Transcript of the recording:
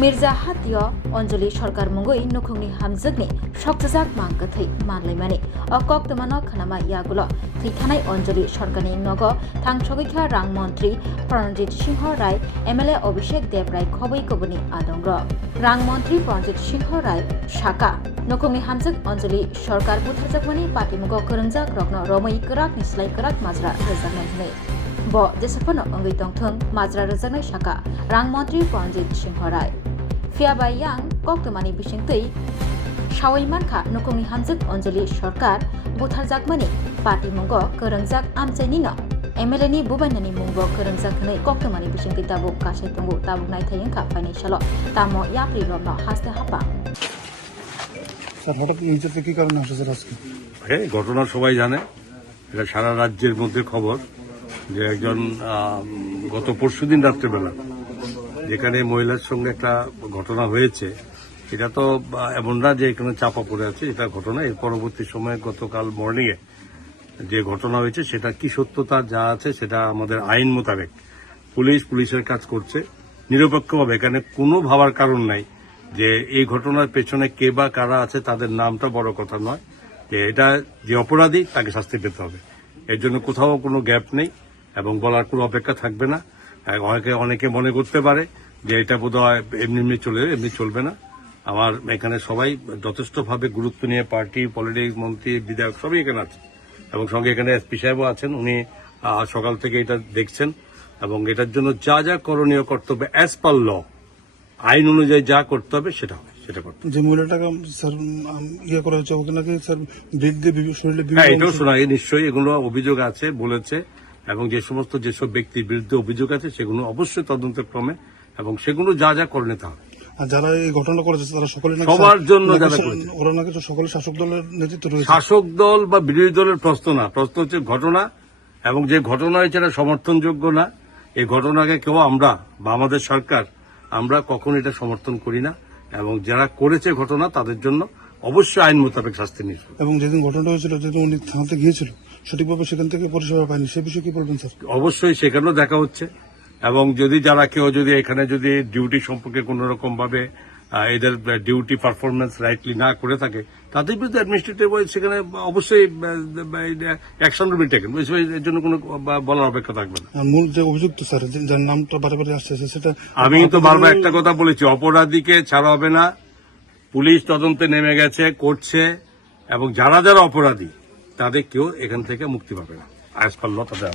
मिर्जा हातियो अंजलि सरकार मुंगै नुखुंनि हामजगनि सकजाक मांगथै मानलायमानि अकक तमानो खनामा यागुलो थैथानाय अंजलि सरकारनि नगो थांसगैखा रां मंत्री प्रणजित सिंह राय एमएलए अभिषेक देव राय खबै कबुनि आदंग रां मंत्री प्रणजित सिंह राय शाखा नुखुंनि हामजग अंजलि सरकार बुथारजाकमानि पार्टीमुगो करंजाक रगनो रमै कराक निस्लाय कराक माजरा रोजागनाय हनै ब जेसेफोरनो अंगै दंथों माजरा रोजागनाय शाखा रां मंत्री प्रणजित सिंह राय फियाबाई yang koktomani bisingtui sawaimanka nukungni hamjak Anjali सरकार बुथारजाकमानि पार्टी मुंगो करंजाक आमचाइनिनो एमएलए नि बुबायनानि मुंगो करंजाक हनै koktomani bisingtui tabu kasai tongo tabu नायथायंखा फाइनान्सियलो तामो याप्रि रमनो हासते हापा স্যার হঠাৎ নিচেতে কি কারণে আসে স্যার আজকে ঘটনা সবাই জানে, এটা সারা রাজ্যের মধ্যে খবর যে একজন গত পরশুদিন রাত্রেবেলা যেখানে মহিলার সঙ্গে একটা ঘটনা হয়েছে, এটা তো এমন না যে এখানে চাপা পড়ে আছে, এটা ঘটনা। এর পরবর্তী সময়ে গতকাল মর্নিং এ যে ঘটনা হয়েছে সেটা কি সত্যতা যা আছে সেটা আমাদের আইন মোতাবেক পুলিশের কাজ করছে নিরপেক্ষভাবে। এখানে কোনো ভাবার কারণ নাই যে এই ঘটনার পেছনে কে বা কারা আছে, তাদের নামটা বড় কথা নয়, যে এটা যে অপরাধী তাকে শাস্তি পেতে হবে। এর জন্য কোথাও কোনো গ্যাপ নেই এবং বলার কোনো অপেক্ষা থাকবে না। অনেকে মনে করতে পারে যে এটা বোধহয় এমনি চলবে না। আমার এখানে সবাই যথেষ্টভাবে গুরুত্ব নিয়ে পার্টি, পলিটিক্স, মন্ত্রী, বিধায়ক সবই এখানে আছে এবং সঙ্গে এখানে এসপি সাহেবও আছেন। উনি সকাল থেকে এটা দেখছেন এবং এটার জন্য যা যা করণীয় কর্তব্য অ্যাজ পার ল, আইন অনুযায়ী যা করতে হবে সেটা হবে, সেটা করতে হবে। যে মহিলাটাকে স্যার ইয়ে করা হচ্ছে ওকে নাকি স্যার শরীরে এটাও শোনা নিশ্চয়ই এগুলো অভিযোগ আছে বলেছে এবং যেসব ব্যক্তির বিরুদ্ধে অভিযোগ আছে সেগুলো অবশ্যই তদন্তের ক্রমে এবং সেগুলো যা যা করে নিতে হবে। আর যারা এই ঘটনা করেছে তারা সকলে সবার জন্য যারা ওরা নাকি সকলে শাসক দলের নেতৃত্ব রয়েছে। শাসক দল বা বিরোধী দলের প্রশ্ন না, প্রশ্ন হচ্ছে ঘটনা এবং যে ঘটনা হয়েছে এটা সমর্থনযোগ্য না। এই ঘটনাকে কেউ আমরা বা আমাদের সরকার আমরা কখন এটা সমর্থন করি না এবং যারা করেছে ঘটনা তাদের জন্য অবশ্যই আইন মোতাবেক শাস্তি নিয়ে। এবং যেদিন ঘটনাটা হয়েছিল যেদিন উনি থানাতে গিয়েছিল সঠিকভাবে সেখান থেকে পরিষেবা পায়নি, সে বিষয়ে কি বলবেন স্যার? অবশ্যই সেখানেও দেখা হচ্ছে এবং কেউ যদি এখানে যদি ডিউটি সম্পর্কে কোন রকম ভাবে এদের ডিউটি পারফরমেন্স রাইটলি না করে থাকে তাদের বিরুদ্ধে অ্যাডমিনিস্ট্রেটিভ সেখানে অবশ্যই অ্যাকশন উইল বি টেকেন। এর জন্য কোনো বলার অপেক্ষা থাকবে না। মূল যে অভিযুক্ত স্যার যার নামটা বারে আসছে সেটা আমি তো বারবার একটা কথা বলেছি, অপরাধীকে ছাড়া হবে না। পুলিশ তদন্তে নেমে গেছে, করছে এবং যারা অপরাধী তাদের কেউ এখান থেকে মুক্তি পাবে না। আজ পারল তাদের